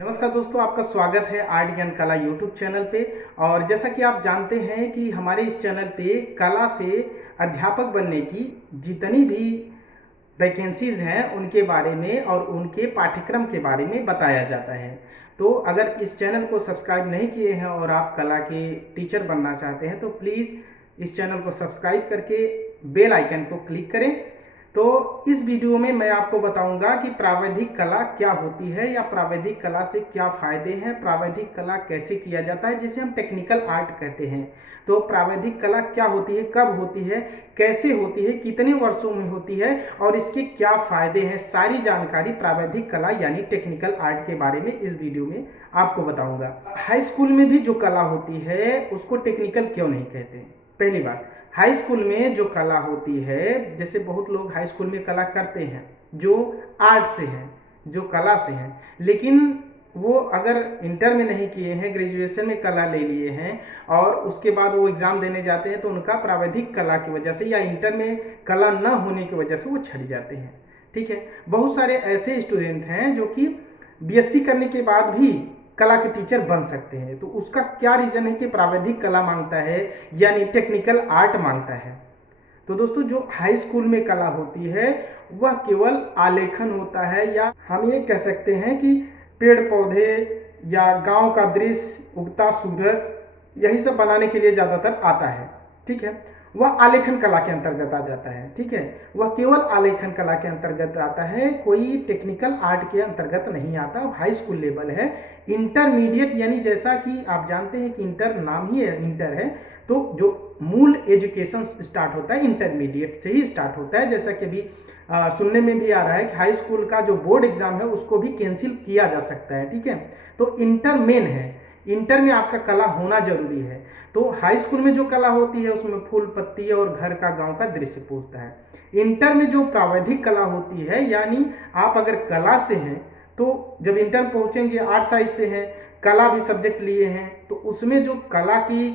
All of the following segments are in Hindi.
नमस्कार दोस्तों, आपका स्वागत है आर्ट ज्ञान कला यूट्यूब चैनल पे। और जैसा कि आप जानते हैं कि हमारे इस चैनल पे कला से अध्यापक बनने की जितनी भी वैकेंसीज हैं उनके बारे में और उनके पाठ्यक्रम के बारे में बताया जाता है। तो अगर इस चैनल को सब्सक्राइब नहीं किए हैं और आप कला के टीचर बनना चाहते हैं तो प्लीज़ इस चैनल को सब्सक्राइब करके बेल आइकन को क्लिक करें। तो इस वीडियो में मैं आपको बताऊंगा कि प्रावैधिक कला क्या होती है या प्रावैधिक कला से क्या फायदे हैं, प्रावैधिक कला कैसे किया जाता है, जिसे हम टेक्निकल आर्ट कहते हैं। तो प्रावैधिक कला क्या होती है, कब होती है, कैसे होती है, कितने वर्षों में होती है और इसके क्या फायदे हैं, सारी जानकारी प्रावैधिक कला यानी टेक्निकल आर्ट के बारे में इस वीडियो में आपको बताऊंगा। हाई स्कूल में भी जो कला होती है उसको टेक्निकल क्यों नहीं कहते? पहली बात, हाई स्कूल में जो कला होती है, जैसे बहुत लोग हाई स्कूल में कला करते हैं जो आर्ट से हैं, जो कला से हैं, लेकिन वो अगर इंटर में नहीं किए हैं, ग्रेजुएशन में कला ले लिए हैं और उसके बाद वो एग्ज़ाम देने जाते हैं तो उनका प्रावैधिक कला की वजह से या इंटर में कला न होने की वजह से वो छट जाते हैं। ठीक है, बहुत सारे ऐसे स्टूडेंट हैं जो कि बीएससी करने के बाद भी कला के टीचर बन सकते हैं। तो उसका क्या रीज़न है कि प्रावैधिक कला मांगता है यानी टेक्निकल आर्ट मांगता है। तो दोस्तों, जो हाई स्कूल में कला होती है वह केवल आलेखन होता है, या हम ये कह सकते हैं कि पेड़ पौधे या गांव का दृश्य, उगता सूरज, यही सब बनाने के लिए ज़्यादातर आता है। ठीक है, वह आलेखन कला के अंतर्गत आ जाता है। ठीक है, वह केवल आलेखन कला के अंतर्गत आता है, कोई टेक्निकल आर्ट के अंतर्गत नहीं आता। हाई स्कूल लेवल है। इंटरमीडिएट यानी जैसा कि आप जानते हैं कि इंटर नाम ही है, इंटर है, तो जो मूल एजुकेशन स्टार्ट होता है इंटरमीडिएट से ही स्टार्ट होता है। जैसा कि अभी सुनने में भी आ रहा है कि हाई स्कूल का जो बोर्ड एग्जाम है उसको भी कैंसिल किया जा सकता है। ठीक है, तो इंटर मेन है, इंटर में आपका कला होना जरूरी है। तो हाई स्कूल में जो कला होती है उसमें फूल पत्ती और घर का गांव का दृश्य पूछता है। इंटर में जो प्रावैधिक कला होती है, यानी आप अगर कला से हैं तो जब इंटर पहुंचेंगे, आर्ट साइड से हैं, कला भी सब्जेक्ट लिए हैं, तो उसमें जो कला की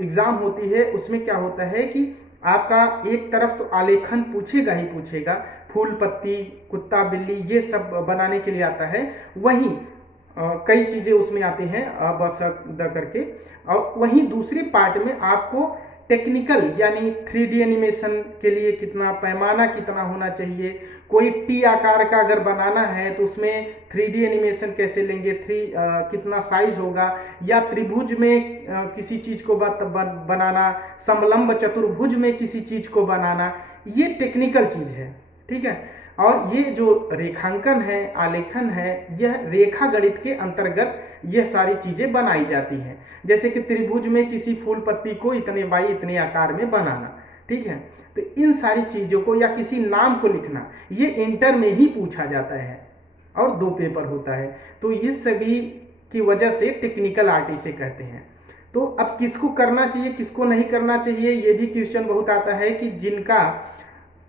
एग्जाम होती है उसमें क्या होता है कि आपका एक तरफ तो आलेखन पूछेगा ही पूछेगा, फूल पत्ती, कुत्ता बिल्ली ये सब बनाने के लिए आता है। वहीं कई चीज़ें उसमें आती हैं बस करके, और वहीं दूसरी पार्ट में आपको टेक्निकल यानी 3D एनिमेशन के लिए कितना पैमाना कितना होना चाहिए, कोई टी आकार का अगर बनाना है तो उसमें 3D एनिमेशन कैसे लेंगे, कितना साइज होगा, या त्रिभुज में किसी चीज़ को बनाना, समलंब चतुर्भुज में किसी चीज़ को बनाना, ये टेक्निकल चीज़ है। ठीक है, और ये जो रेखांकन है, आलेखन है, यह रेखा गणित के अंतर्गत यह सारी चीज़ें बनाई जाती हैं। जैसे कि त्रिभुज में किसी फूल पत्ती को इतने बाई इतने आकार में बनाना। ठीक है, तो इन सारी चीज़ों को या किसी नाम को लिखना, ये इंटर में ही पूछा जाता है और 2 पेपर होता है। तो इस सभी की वजह से टेक्निकल आर्ट इसे कहते हैं। तो अब किसको करना चाहिए, किसको नहीं करना चाहिए, ये भी क्वेश्चन बहुत आता है कि जिनका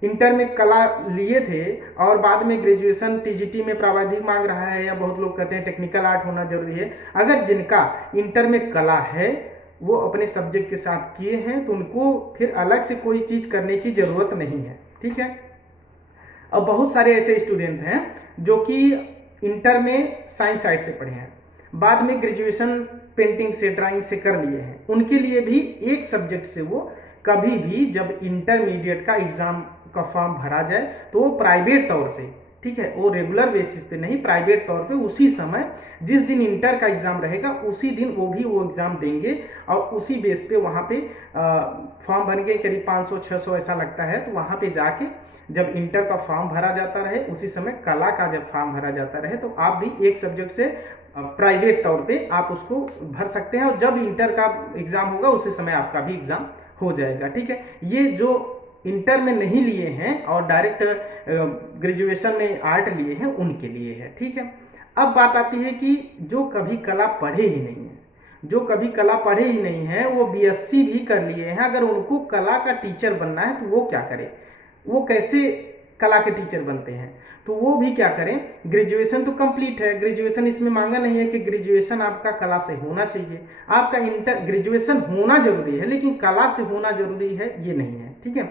इंटर में कला लिए थे और बाद में ग्रेजुएशन टीजीटी में प्रावैधिक मांग रहा है, या बहुत लोग कहते हैं टेक्निकल आर्ट होना जरूरी है। अगर जिनका इंटर में कला है, वो अपने सब्जेक्ट के साथ किए हैं, तो उनको फिर अलग से कोई चीज़ करने की ज़रूरत नहीं है। ठीक है, अब बहुत सारे ऐसे स्टूडेंट हैं जो कि इंटर में साइंस साइड से पढ़े हैं, बाद में ग्रेजुएशन पेंटिंग से, ड्राइंग से कर लिए हैं, उनके लिए भी एक सब्जेक्ट से वो कभी भी जब इंटरमीडिएट का एग्ज़ाम का फॉर्म भरा जाए तो वो प्राइवेट तौर से, ठीक है, वो रेगुलर बेसिस पे नहीं, प्राइवेट तौर पे उसी समय जिस दिन इंटर का एग्ज़ाम रहेगा उसी दिन वो एग्ज़ाम देंगे और उसी बेस पे वहाँ पे फॉर्म भर के करीब 500-600 ऐसा लगता है। तो वहाँ पे जाके जब इंटर का फॉर्म भरा जाता रहे, उसी समय कला का जब फॉर्म भरा जाता रहे, तो आप भी एक सब्जेक्ट से प्राइवेट तौर पे आप उसको भर सकते हैं और जब इंटर का एग्ज़ाम होगा उसी समय आपका भी एग्ज़ाम हो जाएगा। ठीक है, ये जो इंटर में नहीं लिए हैं और डायरेक्ट ग्रेजुएशन में आर्ट लिए हैं उनके लिए है। ठीक है, अब बात आती है कि जो कभी कला पढ़े ही नहीं है, जो कभी कला पढ़े ही नहीं है, वो बीएससी भी कर लिए हैं, अगर उनको कला का टीचर बनना है तो वो क्या करें, वो कैसे कला के टीचर बनते हैं? तो वो भी क्या करें, ग्रेजुएशन तो कंप्लीट है, ग्रेजुएशन इसमें मांगा नहीं है कि ग्रेजुएशन आपका कला से होना चाहिए, आपका ग्रेजुएशन होना जरूरी है, लेकिन कला से होना जरूरी है ये नहीं है। ठीक है,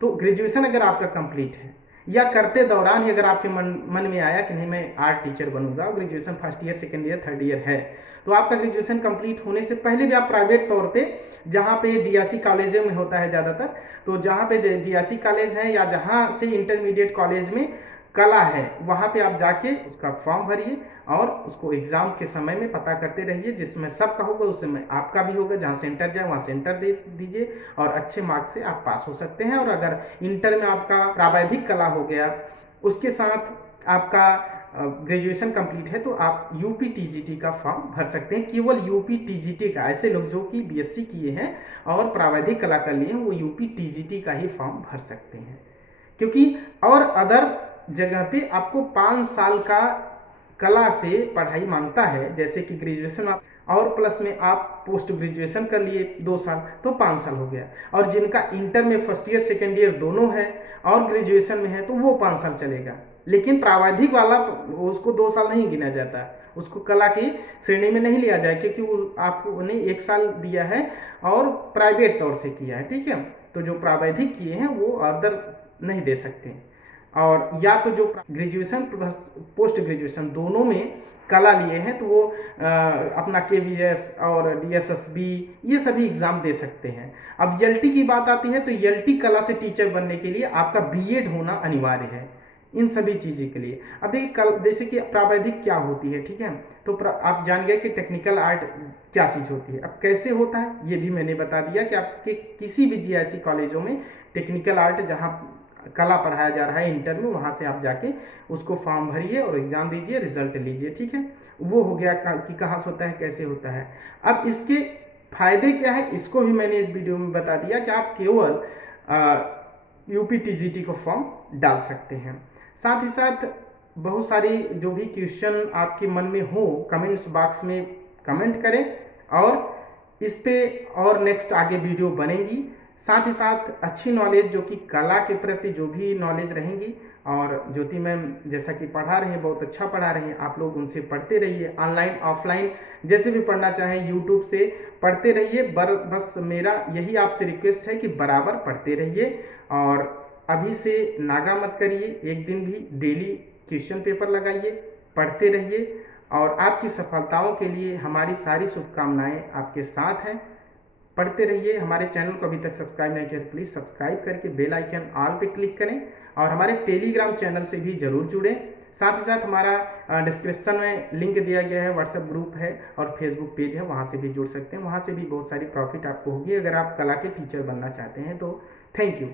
तो ग्रेजुएशन अगर आपका कंप्लीट है या करते दौरान ही अगर आपके मन में आया कि नहीं मैं आर्ट टीचर बनूंगा, graduation first year, second year, third year है, तो आपका ग्रेजुएशन कंप्लीट होने से पहले भी आप प्राइवेट तौर पे, जहाँ पे जीआरसी कॉलेजों में होता है ज़्यादातर, तो जहाँ पे जीआरसी कॉलेज है या जहाँ से इंटरमीडिएट कॉलेज में कला है, वहाँ पे आप जाके उसका फॉर्म भरिए और उसको एग्जाम के समय में पता करते रहिए, जिसमें सबका होगा उसमें आपका भी होगा। जहाँ सेंटर जाए वहाँ सेंटर दे दीजिए और अच्छे मार्क्स से आप पास हो सकते हैं। और अगर इंटर में आपका प्रावैधिक कला हो गया, उसके साथ आपका ग्रेजुएशन कंप्लीट है, तो आप यूपी टीजीटी का फॉर्म भर सकते हैं। केवल यूपी टीजीटी का, ऐसे लोग जो कि बीएससी किए हैं और प्रावैधिक कला कर लिए हैं, वो यूपी टीजीटी का ही फॉर्म भर सकते हैं। क्योंकि और अदर जगह पे आपको 5 साल का कला से पढ़ाई मांगता है, जैसे कि ग्रेजुएशन आप और प्लस में आप पोस्ट ग्रेजुएशन कर लिए 2 साल, तो 5 साल हो गया। और जिनका इंटर में फर्स्ट ईयर सेकेंड ईयर दोनों है और ग्रेजुएशन में है, तो वो 5 साल चलेगा। लेकिन प्रावैधिक वाला उसको 2 साल नहीं गिना जाता, उसको कला की श्रेणी में नहीं लिया जाए, क्योंकि वो आपको उन्हें 1 साल दिया है और प्राइवेट तौर से किया है, ठीक है। तो जो प्रावैधिक किए हैं वो अदर नहीं दे सकते। और या तो जो ग्रेजुएशन प्लस पोस्ट ग्रेजुएशन दोनों में कला लिए हैं, तो वो अपना केवीएस और डीएसएसबी ये सभी एग्जाम दे सकते हैं। अब एलटी की बात आती है, तो एलटी कला से टीचर बनने के लिए आपका बीएड होना अनिवार्य है इन सभी चीज़ों के लिए। अब देखिए जैसे कि प्रावैधिक क्या होती है, ठीक है, तो आप जान गए कि टेक्निकल आर्ट क्या चीज़ होती है। अब कैसे होता है ये भी मैंने बता दिया कि आपके किसी भी जीआईसी कॉलेजों में टेक्निकल आर्ट जहाँ कला पढ़ाया जा रहा है इंटर में, वहाँ से आप जाके उसको फॉर्म भरिए और एग्जाम दीजिए, रिजल्ट लीजिए, ठीक है। वो हो गया कि कहाँ से होता है, कैसे होता है। अब इसके फायदे क्या है, इसको भी मैंने इस वीडियो में बता दिया कि आप केवल यूपी टीजीटी को फॉर्म डाल सकते हैं। साथ ही साथ बहुत सारी जो भी क्वेश्चन आपके मन में हो, कमेंट्स बॉक्स में कमेंट करें और इस पे और नेक्स्ट आगे वीडियो बनेंगी। साथ ही साथ अच्छी नॉलेज जो कि कला के प्रति जो भी नॉलेज रहेंगी, और ज्योति मैम जैसा कि पढ़ा रहे हैं, बहुत अच्छा पढ़ा रहे हैं, आप लोग उनसे पढ़ते रहिए, ऑनलाइन ऑफलाइन जैसे भी पढ़ना चाहें यूट्यूब से पढ़ते रहिए। बस मेरा यही आपसे रिक्वेस्ट है कि बराबर पढ़ते रहिए और अभी से नागा मत करिए, एक दिन भी डेली क्वेश्चन पेपर लगाइए, पढ़ते रहिए। और आपकी सफलताओं के लिए हमारी सारी शुभकामनाएं आपके साथ हैं। पढ़ते रहिए। हमारे चैनल को अभी तक सब्सक्राइब नहीं किया तो प्लीज़ सब्सक्राइब करके बेल आइकन ऑल पे क्लिक करें और हमारे टेलीग्राम चैनल से भी जरूर जुड़ें। साथ ही साथ हमारा डिस्क्रिप्शन में लिंक दिया गया है, व्हाट्सएप ग्रुप है और फेसबुक पेज है, वहाँ से भी जुड़ सकते हैं। वहाँ से भी बहुत सारी प्रॉफिट आपको होगी अगर आप कला के टीचर बनना चाहते हैं तो। Thank you.